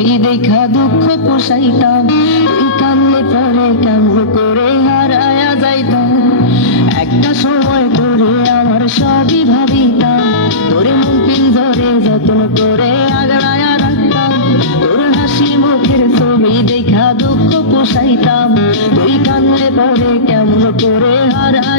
ছবি দেখা দুঃখ পোষাইতাম, তুই কান্নে পরে কেমন করে হারায়া যাইতাম। একটা সময় তোরে আমার সবই ভাবিতাম, তোরে মন পিঞ্জরে যত্ন করে আগড়ায়া রাখতাম। তোর হাসি মুখের ছবি দেখা দুঃখ পোষাইতাম, তুই কান্নে পরে কেমন করে হারায়া